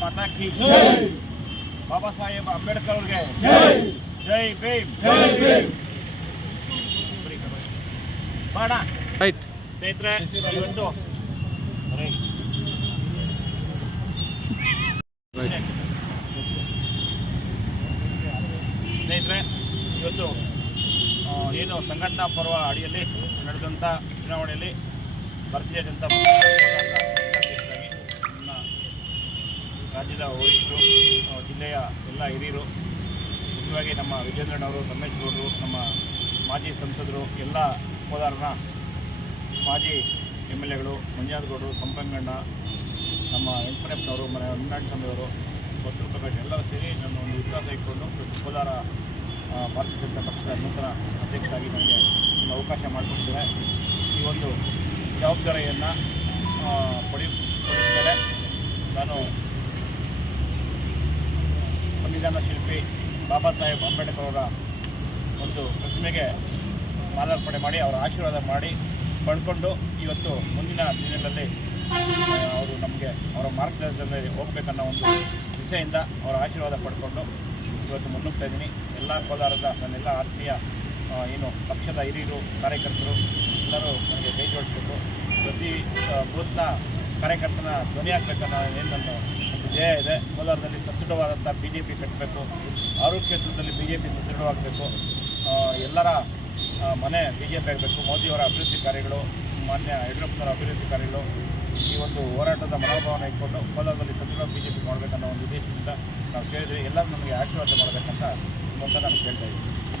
माता की जय, बाबा साहेब अंबेडकर ಅವ್ರಿಗೆ ಜೈ, ಜೈ ಭೀಮ್, ಜೈ ಭೀಮ್. ಬಾಣ ರೈಟ್ ಸ್ನೇಹಿತರೆ, ಇವತ್ತು ಏನು ಸಂಘಟನಾ ಪರ್ವ ಅಡಿಯಲ್ಲಿ ನಡೆದಂಥ ಚುನಾವಣೆಯಲ್ಲಿ ಭಾರತೀಯ ಜನತಾ ಪಕ್ಷ ನನ್ನ ರಾಜ್ಯದ ವರಿಷ್ಠರು, ಜಿಲ್ಲೆಯ ಎಲ್ಲ ಹಿರಿಯರು, ಮುಖ್ಯವಾಗಿ ನಮ್ಮ ವಿಜೇಂದ್ರನವರು, ರಮೇಶ್ ಗೌಡರು, ನಮ್ಮ ಮಾಜಿ ಸಂಸದರು, ಎಲ್ಲ ಕೋಲಾರನ ಮಾಜಿ MLAಗಳು, ಮಂಜುನಾಥ್ ಗೌಡರು, ಸಂಪಂಗಣ್ಣ, ನಮ್ಮ ವೆಂಕಟಪ್ಪನವರು, ಹೊನ್ನಾಳಿ ಸ್ವಾಮಿಯವರು, ವರ್ತೂರು ಪ್ರಕಾಶ್ ಎಲ್ಲರೂ ಸೇರಿ ನನ್ನ ಒಂದು ವಿಶ್ವಾಸ ಇಟ್ಕೊಂಡು ಕೋಲಾರ ಭಾರತೀಯ ಜನತಾ ಪಕ್ಷದ ನೂತನ ಅಧ್ಯಕ್ಷರಾಗಿ ನನಗೆ ಒಂದು ಅವಕಾಶ ಮಾಡಿಕೊಡ್ತೇವೆ. ಈ ಒಂದು ಜವಾಬ್ದಾರಿಯನ್ನು ಪಡೆಯುತ್ತೇನೆ. ನಾನು ಸಂವಿಧಾನ ಶಿಲ್ಪಿ ಬಾಬಾ ಸಾಹೇಬ್ ಅಂಬೇಡ್ಕರ್ ಅವರ ಒಂದು ಪ್ರತಿಮೆಗೆ ಮಾಲಾರ್ಪಣೆ ಮಾಡಿ ಅವರ ಆಶೀರ್ವಾದ ಮಾಡಿ ಪಡ್ಕೊಂಡು ಇವತ್ತು ಮುಂದಿನ ದಿನಗಳಲ್ಲಿ ಅವರು ನಮಗೆ ಅವರ ಮಾರ್ಗದರ್ಶನದಲ್ಲಿ ಹೋಗಬೇಕನ್ನೋ ಒಂದು ದಿಸೆಯಿಂದ ಅವರ ಆಶೀರ್ವಾದ ಪಡ್ಕೊಂಡು ಇವತ್ತು ಮುನ್ನುಗ್ತಾ ಇದ್ದೀನಿ. ಎಲ್ಲ ಕೋಲಾರದ ನನ್ನೆಲ್ಲ ಆತ್ಮೀಯ ಏನು ಪಕ್ಷದ ಹಿರಿಯರು, ಕಾರ್ಯಕರ್ತರು ಎಲ್ಲರೂ ನನಗೆ ಕೈ ಜೋಡಿಸಬೇಕು. ಪ್ರತಿ ಬೂತ್ನ ಕಾರ್ಯಕರ್ತನ ಧ್ವನಿ ಹಾಕಬೇಕನ್ನೋ ಏನು ನನ್ನ ಒಂದು ಧ್ಯೇಯ ಇದೆ. ಕೋಲಾರದಲ್ಲಿ ಸದೃಢವಾದಂಥ BJP ಕಟ್ಟಬೇಕು, ಆರೋಗ್ಯ ಕ್ಷೇತ್ರದಲ್ಲಿ BJP ಸದೃಢವಾಗಬೇಕು, ಎಲ್ಲರ ಮನೆ BJP ಆಗಬೇಕು, ಮೋದಿಯವರ ಅಭಿವೃದ್ಧಿ ಕಾರ್ಯಗಳು, ಮಾನ್ಯ ಯಡಿಯೂರಪ್ಪನವರ ಅಭಿವೃದ್ಧಿ ಕಾರ್ಯಗಳು, ಈ ಒಂದು ಹೋರಾಟದ ಮನೋಭಾವನೆ ಇಟ್ಕೊಂಡು ಕೋಲಾರದಲ್ಲಿ ಸದೃಢ BJP ಮಾಡಬೇಕನ್ನೋ ಒಂದು ಉದ್ದೇಶದಿಂದ ನಾವು ಕೇಳಿದರೆ ಎಲ್ಲರೂ ನಮಗೆ ಆಶೀರ್ವಾದ ಮಾಡಬೇಕಂತ ನಾನು ಕೇಳ್ತಾ ಇದ್ದೀನಿ.